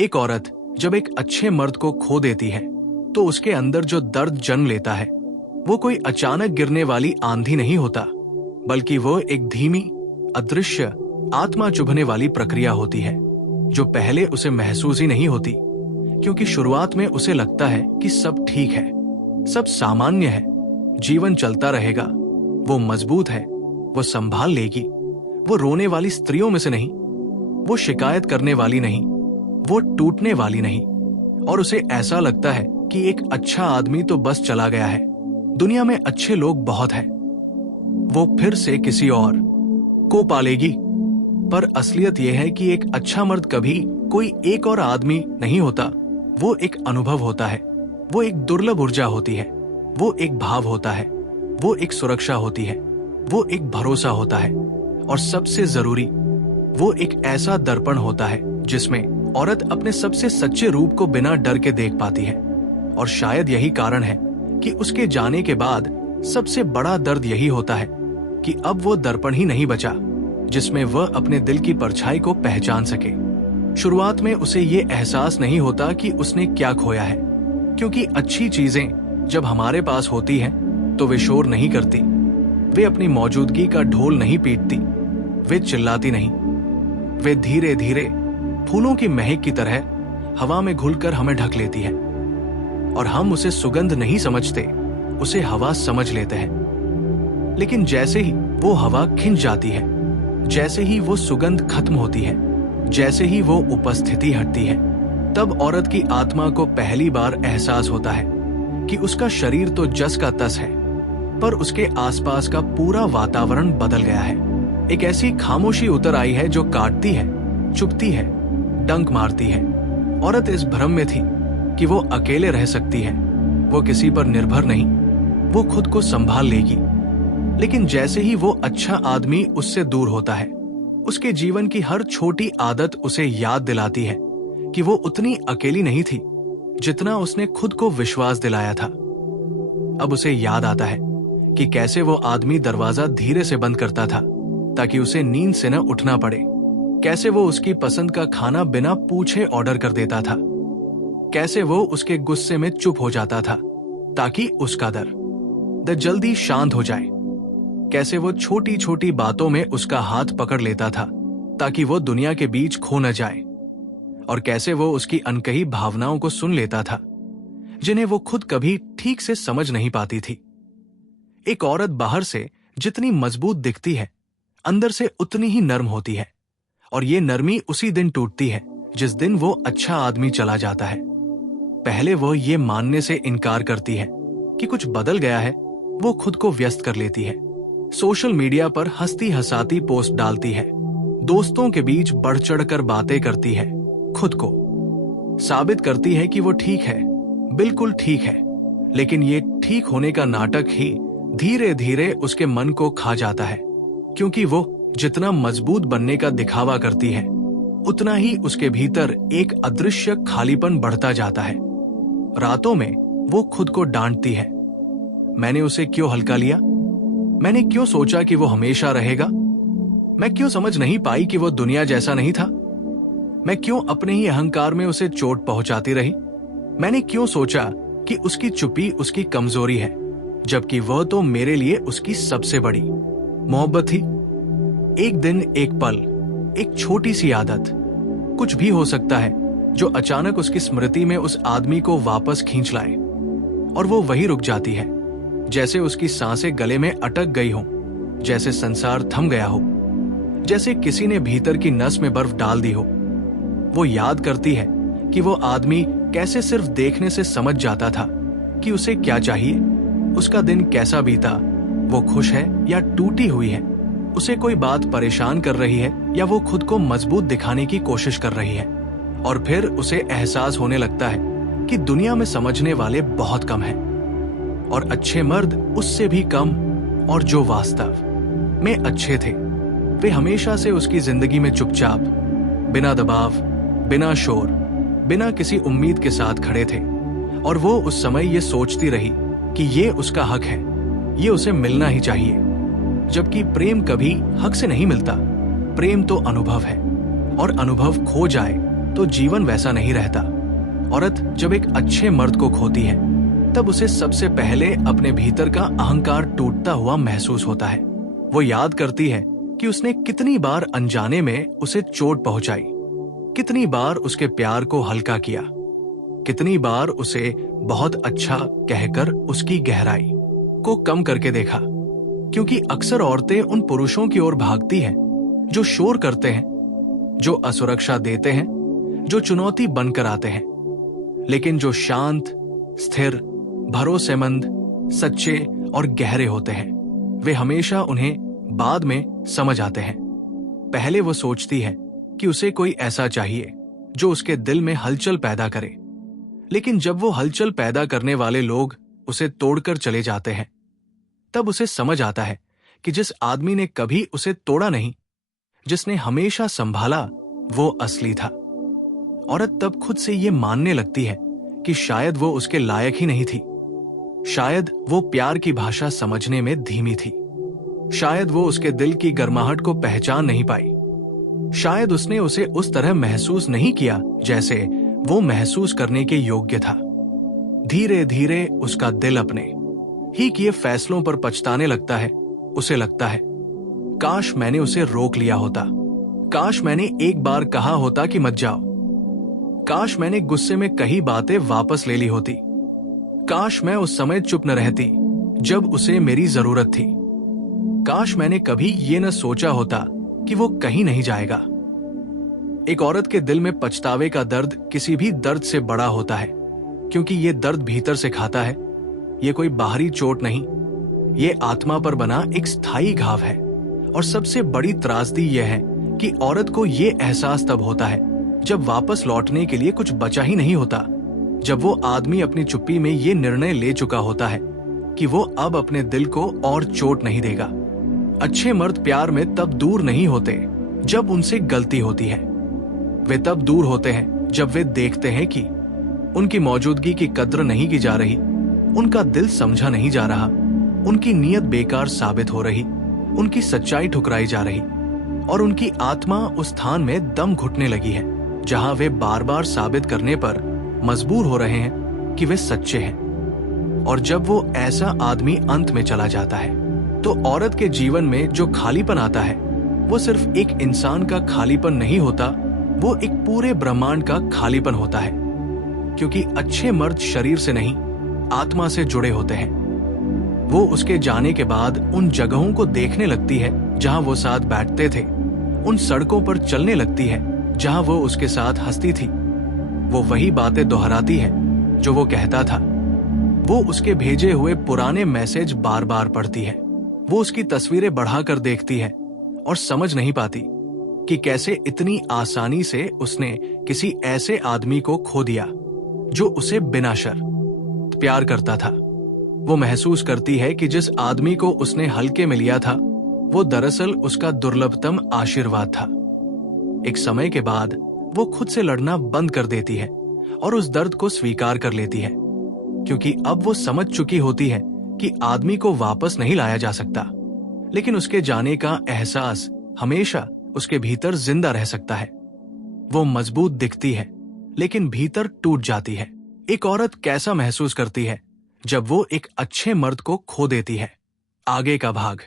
एक औरत जब एक अच्छे मर्द को खो देती है तो उसके अंदर जो दर्द जन्म लेता है वो कोई अचानक गिरने वाली आंधी नहीं होता, बल्कि वो एक धीमी, अदृश्य, आत्मा चुभने वाली प्रक्रिया होती है जो पहले उसे महसूस ही नहीं होती, क्योंकि शुरुआत में उसे लगता है कि सब ठीक है, सब सामान्य है, जीवन चलता रहेगा, वो मजबूत है, वो संभाल लेगी, वो रोने वाली स्त्रियों में से नहीं, वो शिकायत करने वाली नहीं, वो टूटने वाली नहीं। और उसे ऐसा लगता है कि एक अच्छा आदमी तो बस चला गया है, दुनिया में अच्छे लोग बहुत हैं, वो फिर से किसी और को पालेगी। पर असलियत यह है कि एक अच्छा मर्द कभी कोई एक और आदमी नहीं होता, वो एक अनुभव होता है, वो एक दुर्लभ ऊर्जा होती है, वो एक भाव होता है, वो एक सुरक्षा होती है, वो एक भरोसा होता है, और सबसे जरूरी वो एक ऐसा दर्पण होता है जिसमें औरत अपने सबसे सच्चे रूप को बिना डर के देख पाती है। और शायद यही कारण है कि उसके जाने के बाद सबसे बड़ा दर्द यही होता है कि अब वो दर्पण ही नहीं बचा जिसमें वह अपने दिल की परछाई को पहचान सके। शुरुआत में उसे ये एहसास नहीं होता कि उसने क्या खोया है, क्योंकि अच्छी चीजें जब हमारे पास होती हैं तो वे शोर नहीं करती, वे अपनी मौजूदगी का ढोल नहीं पीटती, वे चिल्लाती नहीं, वे धीरे धीरे फूलों की महक की तरह हवा में घुलकर हमें ढक लेती है, और हम उसे सुगंध नहीं समझते, उसे हवा समझ लेते हैं। लेकिन जैसे ही वो हवा खिंच जाती है, जैसे ही वो सुगंध खत्म होती है, जैसे ही वो उपस्थिति हटती है, तब औरत की आत्मा को पहली बार एहसास होता है कि उसका शरीर तो जस का तस है, पर उसके आसपास का पूरा वातावरण बदल गया है। एक ऐसी खामोशी उतर आई है जो काटती है, चुभती है, डंक मारती है। औरत इस भ्रम में थी कि वो अकेले रह सकती है, वो किसी पर निर्भर नहीं, वो खुद को संभाल लेगी। लेकिन जैसे ही वो अच्छा आदमी उससे दूर होता है, उसके जीवन की हर छोटी आदत उसे याद दिलाती है कि वो उतनी अकेली नहीं थी जितना उसने खुद को विश्वास दिलाया था। अब उसे याद आता है कि कैसे वो आदमी दरवाजा धीरे से बंद करता था ताकि उसे नींद से न उठना पड़े, कैसे वो उसकी पसंद का खाना बिना पूछे ऑर्डर कर देता था, कैसे वो उसके गुस्से में चुप हो जाता था ताकि उसका दर्द जल्दी शांत हो जाए, कैसे वो छोटी छोटी बातों में उसका हाथ पकड़ लेता था ताकि वो दुनिया के बीच खो न जाए, और कैसे वो उसकी अनकही भावनाओं को सुन लेता था जिन्हें वो खुद कभी ठीक से समझ नहीं पाती थी। एक औरत बाहर से जितनी मजबूत दिखती है, अंदर से उतनी ही नर्म होती है, और ये नरमी उसी दिन टूटती है जिस दिन वो अच्छा आदमी चला जाता है। पहले वो ये मानने से इनकार करती है कि कुछ बदल गया है, वो खुद को व्यस्त कर लेती है, सोशल मीडिया पर हंसती हंसाती पोस्ट डालती है, दोस्तों के बीच बढ़ चढ़कर बातें करती है, खुद को साबित करती है कि वो ठीक है, बिल्कुल ठीक है। लेकिन ये ठीक होने का नाटक ही धीरे धीरे उसके मन को खा जाता है, क्योंकि वो जितना मजबूत बनने का दिखावा करती है उतना ही उसके भीतर एक अदृश्य खालीपन बढ़ता जाता है। रातों में वो खुद को डांटती है, मैंने उसे क्यों हल्का लिया, मैंने क्यों सोचा कि वो हमेशा रहेगा, मैं क्यों समझ नहीं पाई कि वो दुनिया जैसा नहीं था, मैं क्यों अपने ही अहंकार में उसे चोट पहुंचाती रही, मैंने क्यों सोचा कि उसकी चुप्पी उसकी कमजोरी है, जबकि वह तो मेरे लिए उसकी सबसे बड़ी मोहब्बत थी। एक दिन, एक पल, एक छोटी सी आदत, कुछ भी हो सकता है जो अचानक उसकी स्मृति में उस आदमी को वापस खींच लाए, और वो वही रुक जाती है जैसे उसकी सांसें गले में अटक गई हो, जैसे संसार थम गया हो, जैसे किसी ने भीतर की नस में बर्फ डाल दी हो। वो याद करती है कि वो आदमी कैसे सिर्फ देखने से समझ जाता था कि उसे क्या चाहिए, उसका दिन कैसा बीता, वो खुश है या टूटी हुई है, उसे कोई बात परेशान कर रही है या वो खुद को मजबूत दिखाने की कोशिश कर रही है। और फिर उसे एहसास होने लगता है कि दुनिया में समझने वाले बहुत कम हैं, और अच्छे मर्द उससे भी कम, और जो वास्तव में अच्छे थे वे हमेशा से उसकी जिंदगी में चुपचाप, बिना दबाव, बिना शोर, बिना किसी उम्मीद के साथ खड़े थे। और वो उस समय ये सोचती रही कि ये उसका हक है, ये उसे मिलना ही चाहिए, जबकि प्रेम कभी हक से नहीं मिलता। प्रेम तो अनुभव है, और अनुभव खो जाए तो जीवन वैसा नहीं रहता। औरत जब एक अच्छे मर्द को खोती है तब उसे सबसे पहले अपने भीतर का अहंकार टूटता हुआ महसूस होता है। वो याद करती है कि उसने कितनी बार अनजाने में उसे चोट पहुंचाई, कितनी बार उसके प्यार को हल्का किया, कितनी बार उसे बहुत अच्छा कहकर उसकी गहराई को कम करके देखा। क्योंकि अक्सर औरतें उन पुरुषों की ओर भागती हैं जो शोर करते हैं, जो असुरक्षा देते हैं, जो चुनौती बनकर आते हैं। लेकिन जो शांत, स्थिर, भरोसेमंद, सच्चे और गहरे होते हैं, वे हमेशा उन्हें बाद में समझ आते हैं। पहले वो सोचती है कि उसे कोई ऐसा चाहिए जो उसके दिल में हलचल पैदा करे, लेकिन जब वो हलचल पैदा करने वाले लोग उसे तोड़कर चले जाते हैं, तब उसे समझ आता है कि जिस आदमी ने कभी उसे तोड़ा नहीं, जिसने हमेशा संभाला, वो असली था। औरत तब खुद से ये मानने लगती है कि शायद वो उसके लायक ही नहीं थी। शायद वो प्यार की भाषा समझने में धीमी थी। शायद वो उसके दिल की गर्माहट को पहचान नहीं पाई। शायद उसने उसे उस तरह महसूस नहीं किया जैसे वो महसूस करने के योग्य था। धीरे धीरे उसका दिल अपने ही किए फैसलों पर पछताने लगता है। उसे लगता है, काश मैंने उसे रोक लिया होता, काश मैंने एक बार कहा होता कि मत जाओ, काश मैंने गुस्से में कही बातें वापस ले ली होती, काश मैं उस समय चुप न रहती जब उसे मेरी जरूरत थी, काश मैंने कभी ये न सोचा होता कि वो कहीं नहीं जाएगा। एक औरत के दिल में पछतावे का दर्द किसी भी दर्द से बड़ा होता है, क्योंकि ये दर्द भीतर से खाता है। ये कोई बाहरी चोट नहीं, ये आत्मा पर बना एक स्थायी घाव है। और सबसे बड़ी त्रासदी यह है कि औरत को ये एहसास तब होता है जब वापस लौटने के लिए कुछ बचा ही नहीं होता, जब वो आदमी अपनी चुप्पी में ये निर्णय ले चुका होता है कि वो अब अपने दिल को और चोट नहीं देगा। अच्छे मर्द प्यार में तब दूर नहीं होते जब उनसे गलती होती है। वे तब दूर होते हैं जब वे देखते हैं कि उनकी मौजूदगी की कद्र नहीं की जा रही, उनका दिल समझा नहीं जा रहा, उनकी नीयत बेकार साबित हो रही, उनकी सच्चाई ठुकराई जा रही और उनकी आत्मा उस स्थान में दम घुटने लगी है जहां वे बार बार साबित करने पर मजबूर हो रहे हैं कि वे सच्चे हैं। और जब वो ऐसा आदमी अंत में चला जाता है तो औरत के जीवन में जो खालीपन आता है वो सिर्फ एक इंसान का खालीपन नहीं होता, वो एक पूरे ब्रह्मांड का खालीपन होता है। क्योंकि अच्छे मर्द शरीर से नहीं, आत्मा से जुड़े होते हैं। वो उसके जाने के बाद उन जगहों को देखने लगती है जहां वो साथ बैठते थे, उन सड़कों पर चलने लगती है जहां वो उसके साथ हंसती थी। वो वही बातें दोहराती है जो वो कहता था। वो उसके भेजे हुए पुराने मैसेज बार बार पढ़ती है। वो उसकी तस्वीरें बढ़ाकर देखती है और समझ नहीं पाती कि कैसे इतनी आसानी से उसने किसी ऐसे आदमी को खो दिया जो उसे बिना शर्त प्यार करता था। वो महसूस करती है कि जिस आदमी को उसने हल्के में लिया था वो दरअसल उसका दुर्लभतम आशीर्वाद था। एक समय के बाद वो खुद से लड़ना बंद कर देती है और उस दर्द को स्वीकार कर लेती है, क्योंकि अब वो समझ चुकी होती है कि आदमी को वापस नहीं लाया जा सकता, लेकिन उसके जाने का एहसास हमेशा उसके भीतर जिंदा रह सकता है। वो मजबूत दिखती है लेकिन भीतर टूट जाती है। एक औरत कैसा महसूस करती है जब वो एक अच्छे मर्द को खो देती है। आगे का भाग।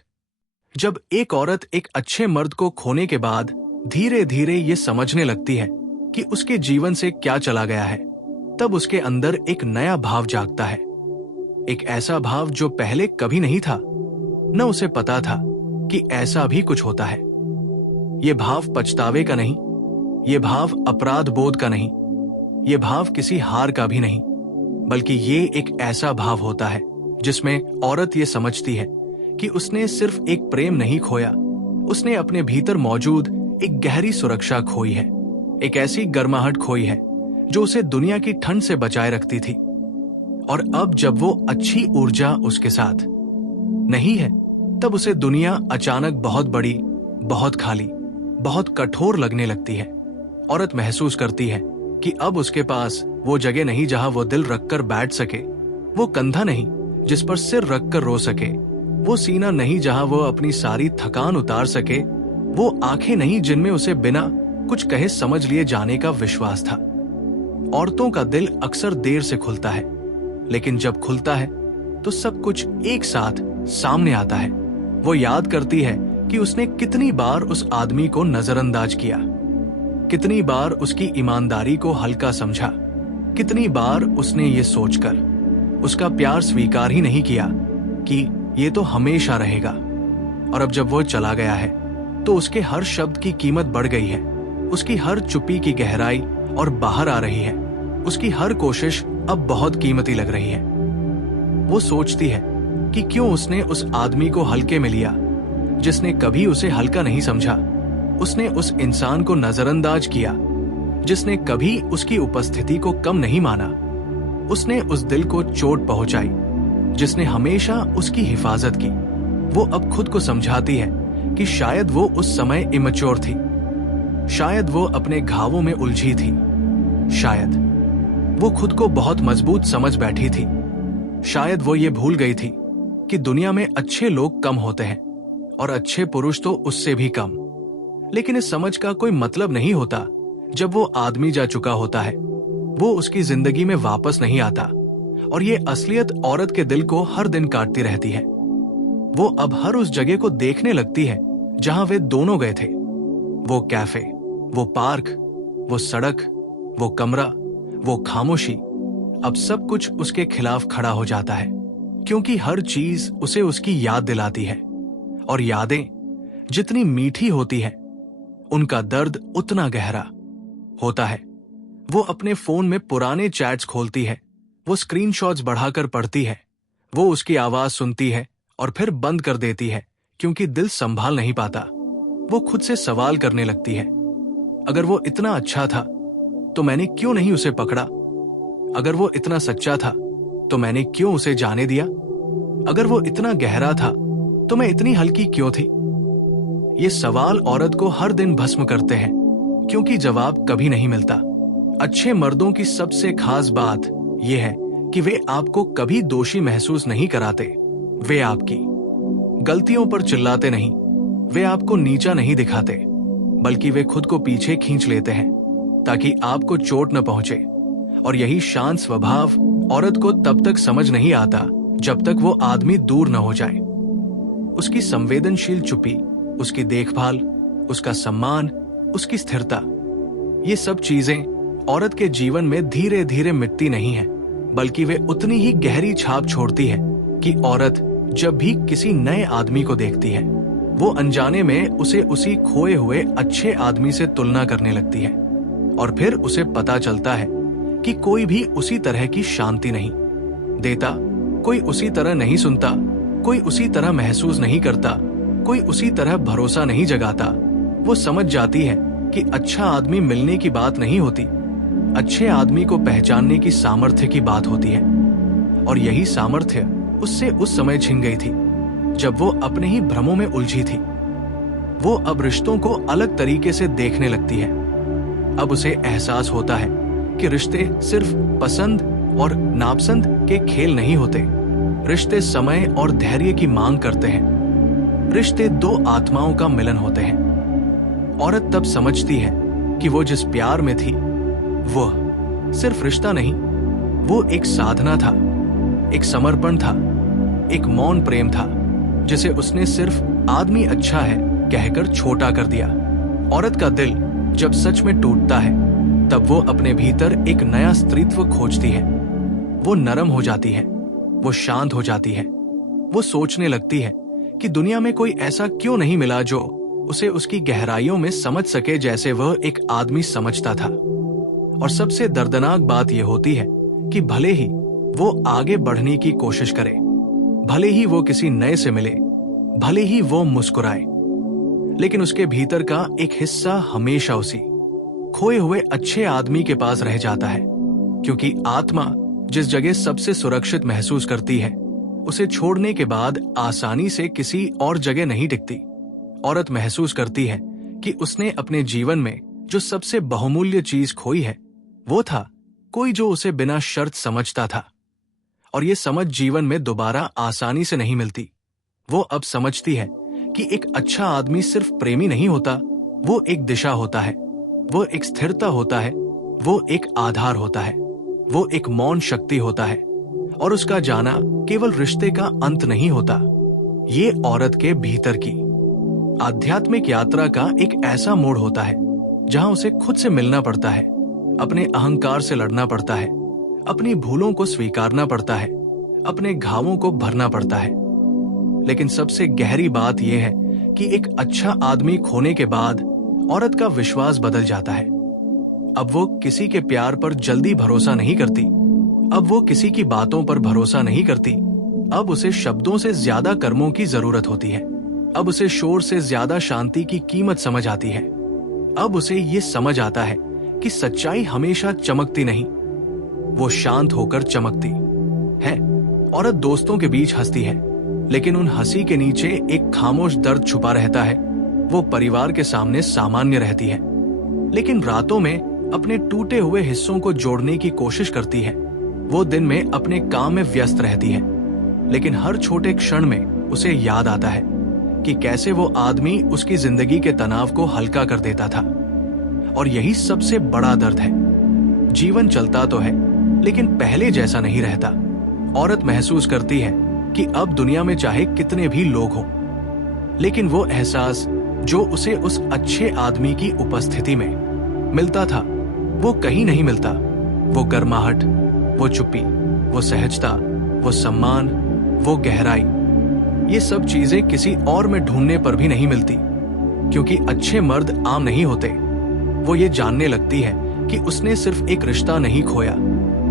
जब एक औरत एक अच्छे मर्द को खोने के बाद धीरे धीरे ये समझने लगती है कि उसके जीवन से क्या चला गया है, तब उसके अंदर एक नया भाव जागता है। एक ऐसा भाव जो पहले कभी नहीं था, न उसे पता था कि ऐसा भी कुछ होता है। ये भाव पछतावे का नहीं, ये भाव अपराध बोध का नहीं, ये भाव किसी हार का भी नहीं, बल्कि ये एक ऐसा भाव होता है जिसमें औरत ये समझती है कि उसने सिर्फ एक प्रेम नहीं खोया, उसने अपने भीतर मौजूद एक गहरी सुरक्षा खोई है, एक ऐसी गर्माहट खोई है जो उसे दुनिया की ठंड से बचाए रखती थी। और अब जब वो अच्छी ऊर्जा उसके साथ नहीं है, तब उसे दुनिया अचानक बहुत बड़ी, बहुत खाली, बहुत कठोर लगने लगती है। औरत महसूस करती है कि अब उसके पास वो जगह नहीं जहां वो दिल रखकर बैठ सके, वो कंधा नहीं जिस पर सिर रखकर रो सके, वो सीना नहीं जहां वो अपनी सारी थकान उतार सके, वो आंखें नहीं जिनमें उसे बिना कुछ कहे समझ लिए जाने का विश्वास था। औरतों का दिल अक्सर देर से खुलता है, लेकिन जब खुलता है तो सब कुछ एक साथ सामने आता है। वो याद करती है कि उसने कितनी बार उस आदमी को नजरअंदाज किया, कितनी बार उसकी ईमानदारी को हल्का समझा, कितनी बार उसने ये सोचकर उसका प्यार स्वीकार ही नहीं किया कि ये तो हमेशा रहेगा। और अब जब वो चला गया है तो उसके हर शब्द की कीमत बढ़ गई है, उसकी हर चुप्पी की गहराई और बाहर आ रही है, उसकी हर कोशिश अब बहुत कीमती लग रही है। वो सोचती है कि क्यों उसने उस आदमी को हल्के में लिया जिसने कभी उसे हल्का नहीं समझा। उसने उस इंसान को नजरअंदाज किया जिसने कभी उसकी उपस्थिति को कम नहीं माना। उसने उस दिल को चोट पहुंचाई जिसने हमेशा उसकी हिफाजत की। वो अब खुद को समझाती है कि शायद वो उस समय इमैच्योर थी, शायद वो अपने घावों में उलझी थी, शायद वो खुद को बहुत मजबूत समझ बैठी थी, शायद वो ये भूल गई थी कि दुनिया में अच्छे लोग कम होते हैं और अच्छे पुरुष तो उससे भी कम। लेकिन इस समझ का कोई मतलब नहीं होता जब वो आदमी जा चुका होता है, वो उसकी जिंदगी में वापस नहीं आता और ये असलियत औरत के दिल को हर दिन काटती रहती है। वो अब हर उस जगह को देखने लगती है जहां वे दोनों गए थे। वो कैफे, वो पार्क, वो सड़क, वो कमरा, वो खामोशी, अब सब कुछ उसके खिलाफ खड़ा हो जाता है, क्योंकि हर चीज उसे उसकी याद दिलाती है। और यादें जितनी मीठी होती है, उनका दर्द उतना गहरा होता है। वो अपने फोन में पुराने चैट्स खोलती है, वो स्क्रीनशॉट्स बढ़ाकर पढ़ती है, वो उसकी आवाज सुनती है और फिर बंद कर देती है क्योंकि दिल संभाल नहीं पाता। वो खुद से सवाल करने लगती है, अगर वो इतना अच्छा था तो मैंने क्यों नहीं उसे पकड़ा? अगर वो इतना सच्चा था तो मैंने क्यों उसे जाने दिया? अगर वो इतना गहरा था तो मैं इतनी हल्की क्यों थी? ये सवाल औरत को हर दिन भस्म करते हैं, क्योंकि जवाब कभी नहीं मिलता। अच्छे मर्दों की सबसे खास बात यह है कि वे आपको कभी दोषी महसूस नहीं कराते। वे आपकी गलतियों पर चिल्लाते नहीं, वे आपको नीचा नहीं दिखाते, बल्कि वे खुद को पीछे खींच लेते हैं ताकि आपको चोट न पहुंचे। और यही शांत स्वभाव औरत को तब तक समझ नहीं आता जब तक वो आदमी दूर न हो जाए। उसकी संवेदनशील चुप्पी, उसकी देखभाल, उसका सम्मान, उसकी स्थिरता, ये सब चीजें औरत के जीवन में धीरे धीरे मिटती नहीं है, बल्कि वे उतनी ही गहरी छाप छोड़ती है कि औरत जब भी किसी नए आदमी को देखती है, वो अनजाने में उसे उसी खोए हुए अच्छे आदमी से तुलना करने लगती है। और फिर उसे पता चलता है कि कोई भी उसी तरह की शांति नहीं देता, कोई उसी तरह नहीं सुनता, कोई उसी तरह महसूस नहीं करता, कोई उसी तरह भरोसा नहीं जगाता। वो समझ जाती है कि अच्छा आदमी मिलने की बात नहीं होती, अच्छे आदमी को पहचानने की सामर्थ्य की बात होती है। और यही सामर्थ्य उससे उस समय छिन गई थी जब वो अपने ही भ्रमों में उलझी थी। वो अब रिश्तों को अलग तरीके से देखने लगती है। अब उसे एहसास होता है कि रिश्ते सिर्फ पसंद और नापसंद के खेल नहीं होते। रिश्ते समय और धैर्य की मांग करते हैं। रिश्ते दो आत्माओं का मिलन होते हैं। औरत तब समझती है कि वो जिस प्यार में थी वो सिर्फ रिश्ता नहीं, वो एक साधना था, एक समर्पण था, एक मौन प्रेम था जिसे उसने सिर्फ आदमी अच्छा है कहकर छोटा कर दिया। औरत का दिल जब सच में टूटता है तब वो अपने भीतर एक नया स्त्रीत्व खोजती है। वो नरम हो जाती है, वो शांत हो जाती है, वो सोचने लगती है कि दुनिया में कोई ऐसा क्यों नहीं मिला जो उसे उसकी गहराइयों में समझ सके जैसे वह एक आदमी समझता था। और सबसे दर्दनाक बात यह होती है कि भले ही वो आगे बढ़ने की कोशिश करे, भले ही वो किसी नए से मिले, भले ही वो मुस्कुराए, लेकिन उसके भीतर का एक हिस्सा हमेशा उसी खोए हुए अच्छे आदमी के पास रह जाता है। क्योंकि आत्मा जिस जगह सबसे सुरक्षित महसूस करती है, उसे छोड़ने के बाद आसानी से किसी और जगह नहीं टिकती। औरत महसूस करती है कि उसने अपने जीवन में जो सबसे बहुमूल्य चीज खोई है वो था कोई जो उसे बिना शर्त समझता था। और ये समझ जीवन में दोबारा आसानी से नहीं मिलती। वो अब समझती है कि एक अच्छा आदमी सिर्फ प्रेमी नहीं होता, वो एक दिशा होता है, वो एक स्थिरता होता है, वो एक आधार होता है, वो एक मौन शक्ति होता है, और उसका जाना केवल रिश्ते का अंत नहीं होता। ये औरत के भीतर की आध्यात्मिक यात्रा का एक ऐसा मोड़ होता है जहां उसे खुद से मिलना पड़ता है, अपने अहंकार से लड़ना पड़ता है, अपनी भूलों को स्वीकारना पड़ता है, अपने घावों को भरना पड़ता है। लेकिन सबसे गहरी बात यह है कि एक अच्छा आदमी खोने के बाद औरत का विश्वास बदल जाता है। अब वो किसी के प्यार पर जल्दी भरोसा नहीं करती, अब वो किसी की बातों पर भरोसा नहीं करती। अब उसे शब्दों से ज्यादा कर्मों की जरूरत होती है। अब उसे शोर से ज्यादा शांति की कीमत समझ आती है। अब उसे ये समझ आता है कि सच्चाई हमेशा चमकती नहीं, वो शांत होकर चमकती है। औरत दोस्तों के बीच हंसती है, लेकिन उन हंसी के नीचे एक खामोश दर्द छुपा रहता है। वो परिवार के सामने सामान्य रहती है, लेकिन रातों में अपने टूटे हुए हिस्सों को जोड़ने की कोशिश करती है। वो दिन में अपने काम में व्यस्त रहती है, लेकिन हर छोटे क्षण में उसे याद आता है कि कैसे वो आदमी उसकी जिंदगी के तनाव को हल्का कर देता था। और यही सबसे बड़ा दर्द है। जीवन चलता तो है, लेकिन पहले जैसा नहीं रहता। औरत महसूस करती है कि अब दुनिया में चाहे कितने भी लोग हों, लेकिन वो एहसास जो उसे उस अच्छे आदमी की उपस्थिति में मिलता था, वो कहीं नहीं मिलता। वो गर्माहट, वो चुप्पी, वो सहजता, वो सम्मान, वो गहराई, ये सब चीजें किसी और में ढूंढने पर भी नहीं मिलती, क्योंकि अच्छे मर्द आम नहीं होते। वो ये जानने लगती है कि उसने सिर्फ एक रिश्ता नहीं खोया,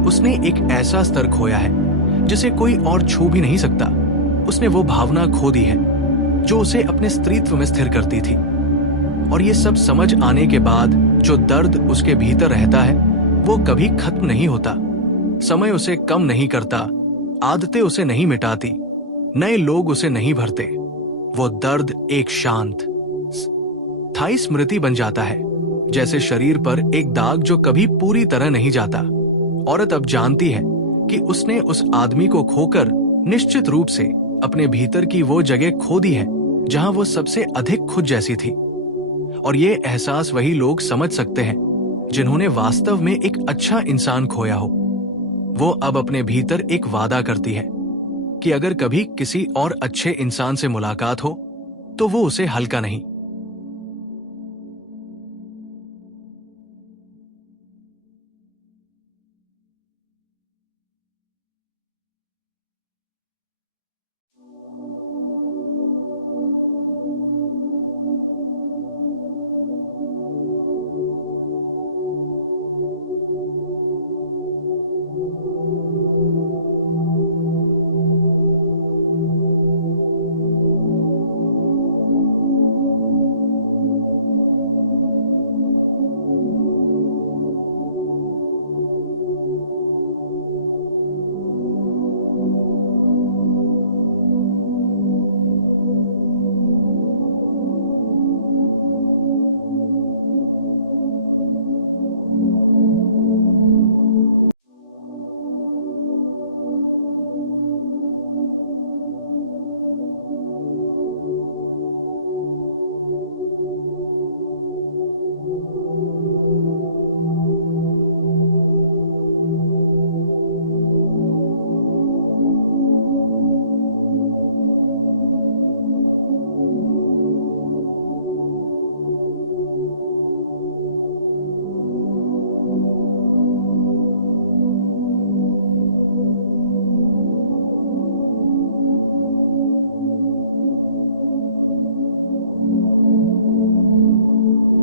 उसने एक ऐसा स्तर खोया है जिसे कोई और छू भी नहीं सकता। उसने वो भावना खो दी है जो उसे अपने स्त्रीत्व में स्थिर करती थी। और ये सब समझ आने के बाद जो दर्द उसके भीतर रहता है, वो कभी खत्म नहीं होता। समय उसे कम नहीं करता, आदतें उसे नहीं मिटाती, नए लोग उसे नहीं भरते। वो दर्द एक शांत स्थायी स्मृति बन जाता है, जैसे शरीर पर एक दाग जो कभी पूरी तरह नहीं जाता। औरत अब जानती है कि उसने उस आदमी को खोकर निश्चित रूप से अपने भीतर की वो जगह खो दी है जहां वो सबसे अधिक खुद जैसी थी। और ये एहसास वही लोग समझ सकते हैं जिन्होंने वास्तव में एक अच्छा इंसान खोया हो। वो अब अपने भीतर एक वादा करती है कि अगर कभी किसी और अच्छे इंसान से मुलाकात हो तो वो उसे हल्का नहीं,